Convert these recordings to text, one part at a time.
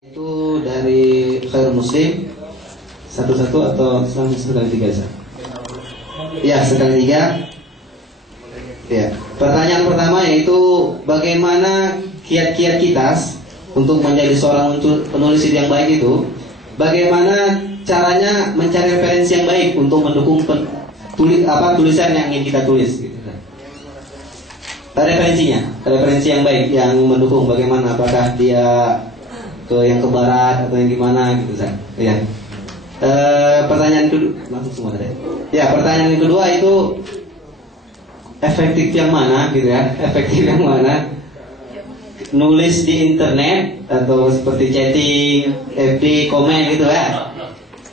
Itu dari Khairul Muslim satu-satu atau sekali tiga saja? Ya, sekali tiga. Ya. Pertanyaan pertama yaitu bagaimana kiat-kiat kita untuk menjadi seorang penulis yang baik itu? Bagaimana caranya mencari referensi yang baik untuk mendukung tulisan yang ingin kita tulis? Gitu. Referensi yang baik yang mendukung bagaimana? Apakah dia yang ke barat atau yang gimana gitu kan? Ya. Pertanyaan kedua langsung semua tadi. Ya, pertanyaan yang kedua itu efektif yang mana gitu ya? Efektif yang mana? Nulis di internet atau seperti chatting, FB, komen gitu ya?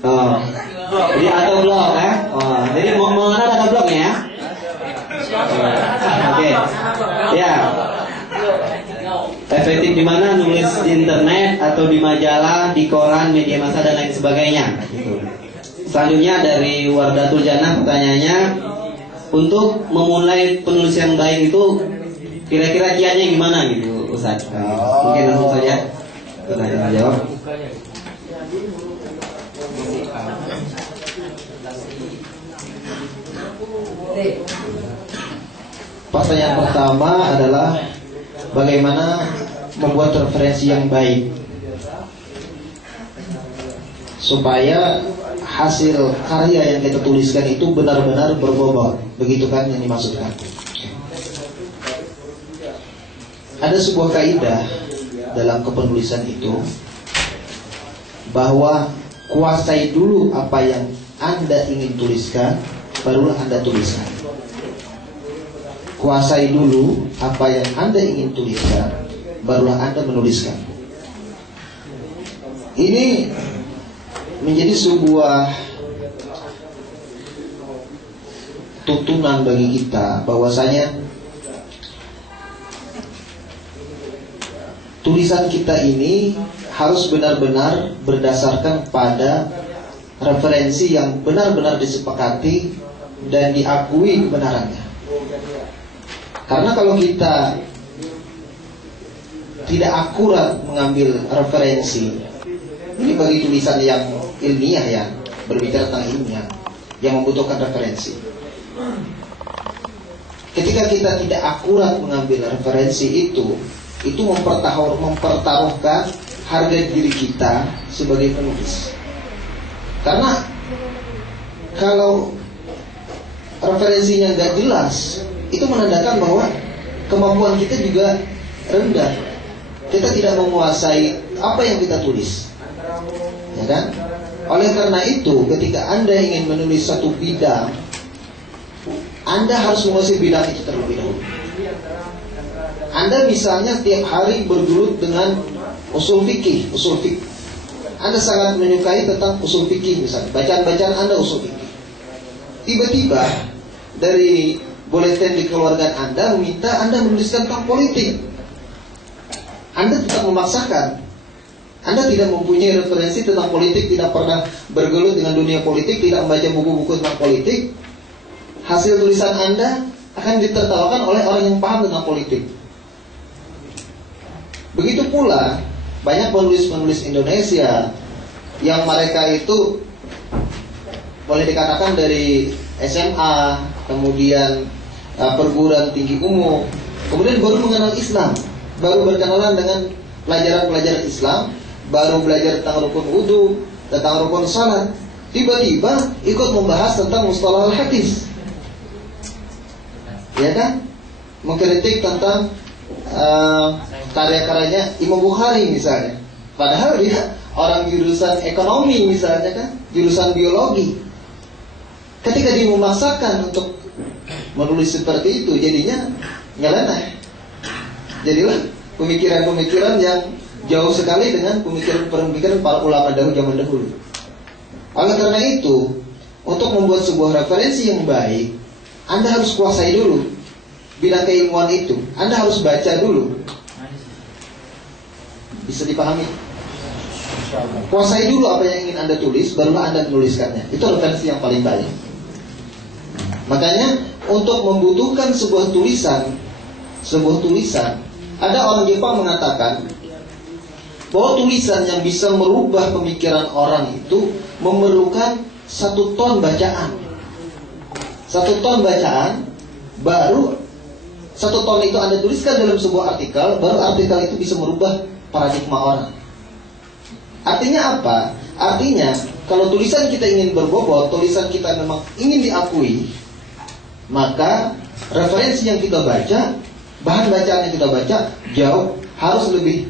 Oh. Jadi atau blog ya? Oh. Jadi mau ada blognya ya? Oke. Ya. Efektif di mana? Nulis di internet atau di majalah, di koran, media massa dan lain sebagainya. Gitu. Selanjutnya dari Wardatul Jannah pertanyaannya, untuk memulai penulis yang baik itu kira-kira kiatnya gimana gitu, Ustaz? Mungkin langsung saja pertanyaan jawab. Pertanyaan pertama adalah bagaimana membuat referensi yang baik supaya hasil karya yang kita tuliskan itu benar-benar berbobot. Begitu kan yang dimaksudkan? Ada sebuah kaidah dalam kepenulisan itu, bahwa kuasai dulu apa yang Anda ingin tuliskan, barulah Anda tuliskan. Kuasai dulu apa yang Anda ingin tuliskan, barulah Anda menuliskan. Ini menjadi sebuah tuntunan bagi kita, bahwasanya tulisan kita ini harus benar-benar berdasarkan pada referensi yang benar-benar disepakati dan diakui kebenarannya. Karena kalau kita tidak akurat mengambil referensi, ini bagi tulisan yang ilmiah ya, berbicara tentang ilmiah, yang membutuhkan referensi. Ketika kita tidak akurat mengambil referensi itu mempertaruhkan harga diri kita sebagai penulis. Karena kalau referensinya nggak jelas, itu menandakan bahwa kemampuan kita juga rendah. Kita tidak menguasai apa yang kita tulis, ya kan? Oleh karena itu, ketika Anda ingin menulis satu bidang, Anda harus menguasai bidang itu terlebih dahulu. Anda misalnya tiap hari bergelut dengan usul fikih. Anda sangat menyukai tentang usul fikih misalnya, bacaan-bacaan Anda usul fikih. Tiba-tiba dari bulletin di keluarga Anda meminta Anda menuliskan tentang politik. Anda tetap memaksakan. Anda tidak mempunyai referensi tentang politik, tidak pernah bergelut dengan dunia politik, tidak membaca buku-buku tentang politik. Hasil tulisan Anda akan ditertawakan oleh orang yang paham tentang politik. Begitu pula banyak penulis-penulis Indonesia yang mereka itu boleh dikatakan dari SMA, kemudian perguruan tinggi umum, kemudian baru mengenal Islam, baru berkenalan dengan pelajaran-pelajaran Islam, baru belajar tentang rukun wudu, tentang rukun salat, tiba-tiba ikut membahas tentang mustalahul hadis, ya kan? Mengkritik tentang karya-karyanya Imam Bukhari misalnya, padahal dia orang jurusan ekonomi misalnya kan, jurusan biologi. Ketika dia memaksakan untuk menulis seperti itu, jadinya nyeleneh. Jadilah pemikiran-pemikiran yang jauh sekali dengan pemikiran-pemikiran para ulama zaman dahulu. Oleh karena itu, untuk membuat sebuah referensi yang baik, Anda harus kuasai dulu bidang keilmuan itu. Anda harus baca dulu. Bisa dipahami? Kuasai dulu apa yang ingin Anda tulis, barulah Anda menuliskannya. Itu referensi yang paling baik. Makanya untuk membutuhkan sebuah tulisan, ada orang Jepang mengatakan bahwa tulisan yang bisa merubah pemikiran orang itu memerlukan 1 ton bacaan. 1 ton bacaan, baru 1 ton itu Anda tuliskan dalam sebuah artikel, baru artikel itu bisa merubah paradigma orang. Artinya apa? Artinya kalau tulisan kita ingin berbobot, tulisan kita memang ingin diakui, maka referensi yang kita baca, bahan bacaan yang kita baca harus lebih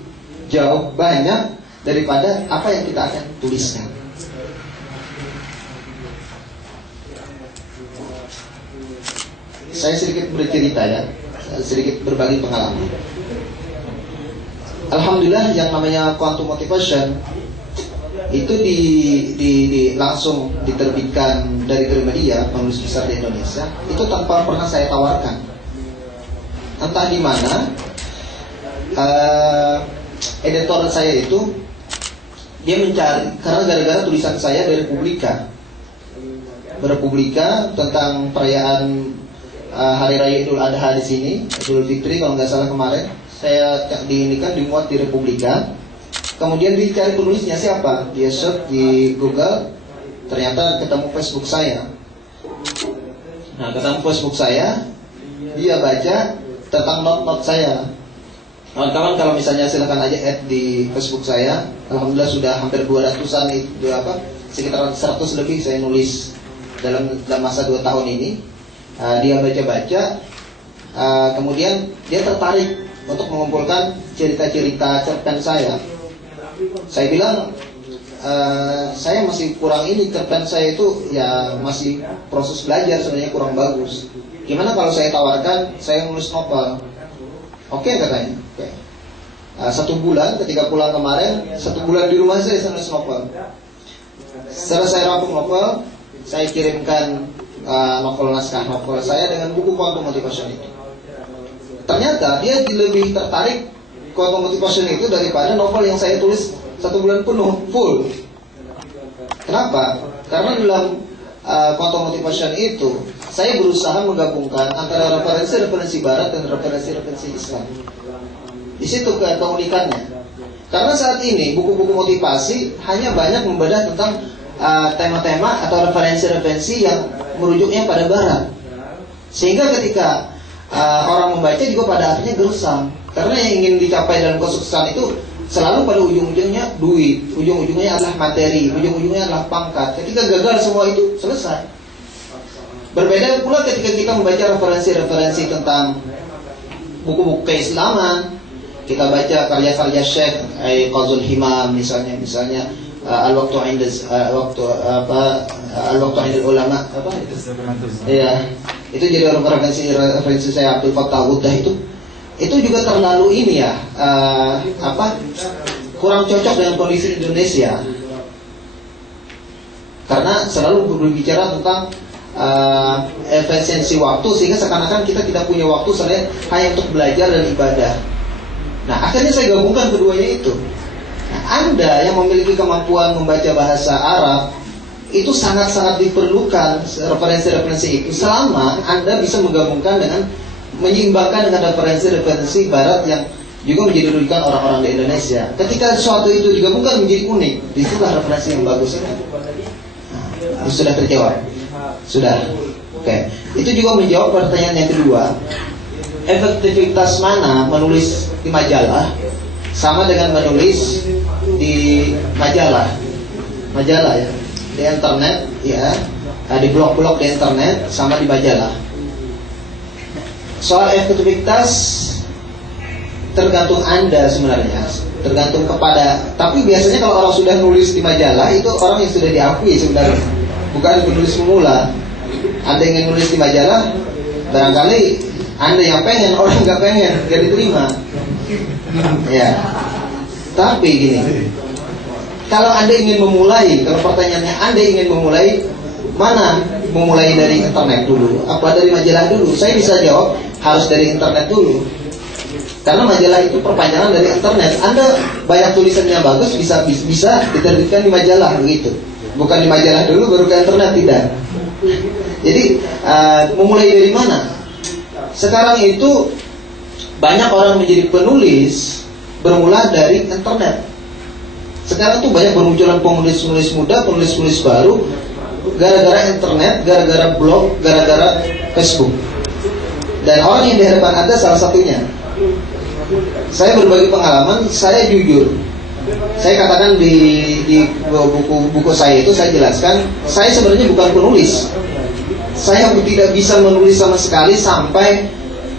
jauh banyak daripada apa yang kita akan tuliskan. Saya sedikit bercerita ya, sedikit berbagi pengalaman. Alhamdulillah yang namanya quantum motivation itu langsung diterbitkan dari Gramedia, penulis besar di Indonesia. Itu tanpa pernah saya tawarkan. Entah di mana editor saya itu dia mencari, karena gara-gara tulisan saya dari Republika tentang perayaan Hari Raya Idul Adha di sini, Idul Fitri kalau nggak salah kemarin, saya dimuat di Republika. Kemudian dicari penulisnya siapa, dia search di Google, ternyata ketemu Facebook saya. Nah, ketemu Facebook saya, dia baca tentang not-not saya. Kawan-kawan kalau misalnya silakan aja add di Facebook saya. Alhamdulillah sudah hampir 200-an itu sekitar 100 lebih saya nulis dalam masa 2 tahun ini. Dia baca-baca, kemudian dia tertarik untuk mengumpulkan cerita-cerita cerpen saya. Saya bilang, saya masih kurang ini, cerpen saya itu ya masih proses belajar sebenarnya kurang bagus. Gimana kalau saya tawarkan saya nulis novel? Oke, katanya. Oke. 1 bulan ketika pulang kemarin, 1 bulan di rumah saya nulis novel. Setelah saya rampung novel, saya kirimkan naskah novel saya dengan buku quantum motivation itu. Ternyata dia lebih tertarik quantum motivation itu daripada novel yang saya tulis 1 bulan penuh full. Kenapa? Karena dalam quantum motivation itu saya berusaha menggabungkan antara referensi-referensi Barat dan referensi-referensi Islam. Di situ keunikannya. Karena saat ini buku-buku motivasi hanya banyak membedah tentang tema-tema atau referensi-referensi yang merujuknya pada Barat. Sehingga ketika orang membaca juga pada akhirnya gersam. Karena yang ingin dicapai dalam kesuksesan itu selalu pada ujung-ujungnya duit, ujung-ujungnya adalah materi, ujung-ujungnya adalah pangkat. Ketika gagal semua itu selesai. Berbeda pula ketika kita membaca referensi-referensi tentang buku-buku keislaman, kita baca karya-karya Syekh Qazul Himam misalnya Al-Waqtu 'Inda Ulama apa itu? Ya, itu jadi referensi saya Abdul Fattah Udah itu juga terlalu ini ya, kurang cocok dengan kondisi Indonesia. Karena selalu berbicara tentang efisiensi waktu, sehingga seakan-akan kita tidak punya waktu selain hanya untuk belajar dan ibadah. Nah, akhirnya saya gabungkan keduanya itu. Nah, Anda yang memiliki kemampuan membaca bahasa Arab itu sangat-sangat diperlukan referensi-referensi itu, selama Anda bisa menggabungkan dengan menyeimbangkan dengan referensi-referensi Barat yang juga menjadi rujukan orang-orang di Indonesia. Ketika sesuatu itu digabungkan menjadi unik, disitulah referensi yang bagus itu. Nah, sudah terjawab. Sudah. Oke. Itu juga menjawab pertanyaan yang kedua. Efektivitas mana menulis di majalah sama dengan menulis di majalah ya, di internet ya, di blog-blog di internet sama di majalah. Soal efektivitas tergantung Anda sebenarnya, tergantung kepada. Tapi biasanya kalau orang sudah nulis di majalah itu orang yang sudah diakui sebenarnya, bukan penulis pemula. Anda ingin nulis di majalah, barangkali Anda yang pengen, orang nggak pengen, nggak diterima. Ya. Tapi gini, kalau Anda ingin memulai, kalau pertanyaannya Anda ingin memulai, mana memulai dari internet dulu, apa dari majalah dulu? Saya bisa jawab harus dari internet dulu. Karena majalah itu perpanjangan dari internet. Anda banyak tulisannya bagus, bisa diterbitkan di majalah begitu. Bukan di majalah dulu baru ke internet, tidak. Jadi memulai dari mana? Sekarang itu banyak orang menjadi penulis bermula dari internet. Sekarang tuh banyak bermunculan penulis-penulis muda, penulis-penulis baru, gara-gara internet, gara-gara blog, gara-gara Facebook. Dan orang yang di hadapan Anda salah satunya. Saya berbagi pengalaman, saya jujur. Saya katakan di buku saya itu, saya jelaskan, saya sebenarnya bukan penulis. Saya tidak bisa menulis sama sekali sampai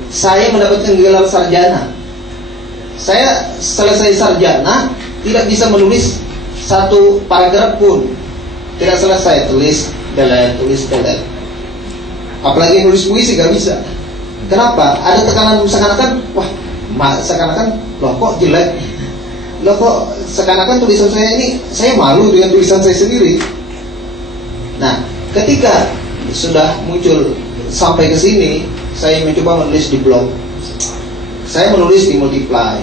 saya mendapatkan gelar sarjana. Saya selesai sarjana, tidak bisa menulis satu paragraf pun. Tidak selesai, tulis, delete. Apalagi nulis puisi gak bisa. Kenapa? Ada tekanan seakan-akan, seakan-akan, loh kok jelek, loh kok seakan-akan tulisan saya ini, saya malu dengan tulisan saya sendiri. Nah, ketika sudah muncul sampai ke sini, saya mencoba menulis di blog, saya menulis di Multiply.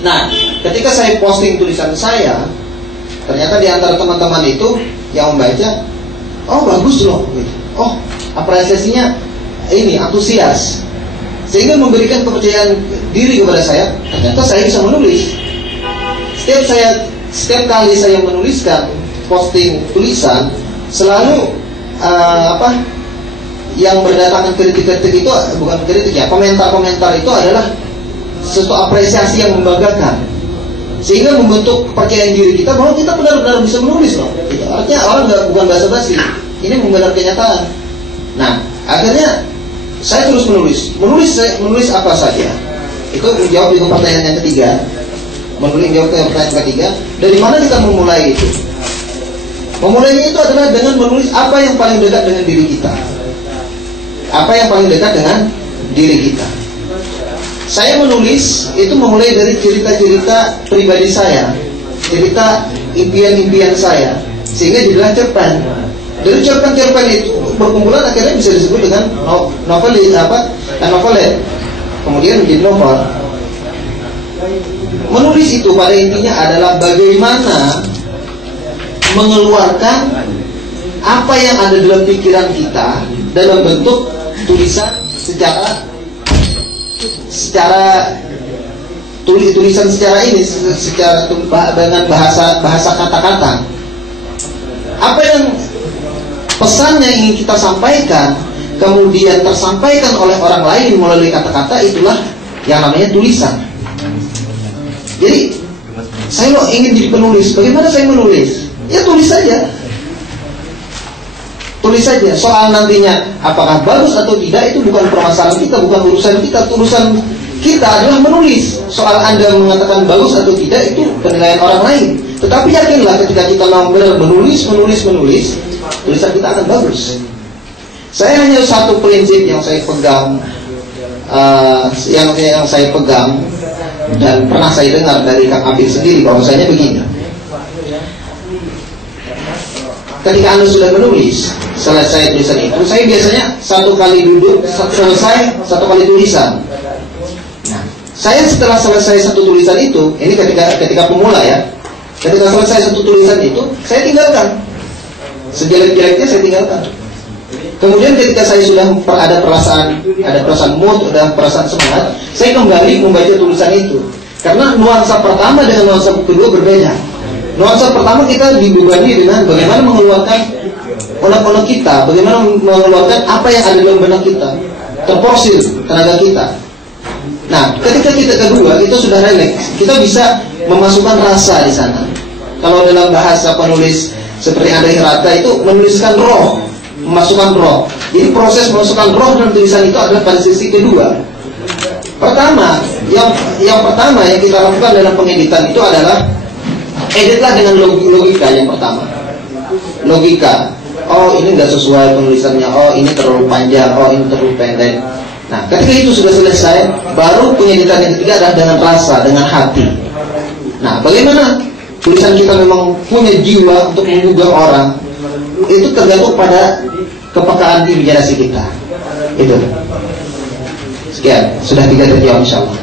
Nah, ketika saya posting tulisan saya, ternyata di antara teman-teman itu yang membaca, oh bagus loh, gitu. Oh apresiasinya ini antusias, sehingga memberikan kepercayaan diri kepada saya. Ternyata saya bisa menulis. Setiap kali saya menuliskan posting tulisan, selalu yang berdatangan kritik-kritik itu bukan kritik ya, komentar-komentar itu adalah sesuatu apresiasi yang membanggakan, sehingga membentuk kepercayaan diri kita bahwa kita benar-benar bisa menulis loh. Artinya orang bukan basa-basi, ini membenar kenyataan. Nah, akhirnya saya terus menulis apa saja. Itu menjawab dengan pertanyaan yang ketiga. Menjawab pertanyaan ketiga, dari mana kita memulai itu? Memulainya itu adalah dengan menulis apa yang paling dekat dengan diri kita. Apa yang paling dekat dengan diri kita. Saya menulis itu memulai dari cerita-cerita pribadi saya, cerita impian-impian saya, sehingga jadilah cerpen. Dari cerpen-cerpen itu berkumpulan akhirnya bisa disebut dengan novelet. Kemudian menjadi novel. Menulis itu pada intinya adalah bagaimana mengeluarkan apa yang ada dalam pikiran kita dalam bentuk tulisan tulisan secara dengan bahasa kata-kata. Apa yang pesan yang ingin kita sampaikan kemudian tersampaikan oleh orang lain melalui kata-kata, itulah yang namanya tulisan. Jadi saya ingin jadi penulis. Bagaimana saya menulis? Ya tulis saja. Tulis saja. Soal nantinya apakah bagus atau tidak itu bukan permasalahan kita, bukan urusan kita. Urusan kita adalah menulis. Soal Anda mengatakan bagus atau tidak itu penilaian orang lain. Tetapi yakinlah ketika kita mau benar menulis, tulisan kita akan bagus. Saya hanya satu prinsip yang saya pegang, yang saya pegang dan pernah saya dengar dari Kang Apik sendiri, bahwasanya begini. Ketika Anda sudah menulis, selesai tulisan itu, saya biasanya satu kali duduk, selesai satu kali tulisan. Nah, saya setelah selesai satu tulisan itu, ini ketika pemula ya, ketika selesai satu tulisan itu, saya tinggalkan. Sejelek-jeleknya saya tinggalkan. Kemudian ketika saya sudah ada perasaan mood, ada perasaan semangat, saya kembali membaca tulisan itu. Karena nuansa pertama dengan nuansa kedua berbeda. Nuansa pertama kita dibebani dengan bagaimana mengeluarkan onak-onak kita, bagaimana mengeluarkan apa yang ada dalam benak kita, terporsir tenaga kita. Nah, ketika kita kedua, kita sudah relax, kita bisa memasukkan rasa di sana. Kalau dalam bahasa penulis seperti Andrei Hirata itu menuliskan roh, memasukkan roh. Jadi proses memasukkan roh dalam tulisan itu adalah pada sisi kedua. Pertama, yang pertama yang kita lakukan dalam pengeditan itu adalah editlah dengan logika yang pertama. Logika. Oh, ini nggak sesuai penulisannya. Oh, ini terlalu panjang. Oh, ini terlalu pendek. Nah, ketika itu sudah selesai, baru pengeditan yang ketiga adalah dengan rasa, dengan hati. Nah, bagaimana tulisan kita memang punya jiwa untuk menggugah orang, itu tergantung pada kepekaan imajinasi kita. Itu. Sekian, sudah 3 terjawab insyaallah.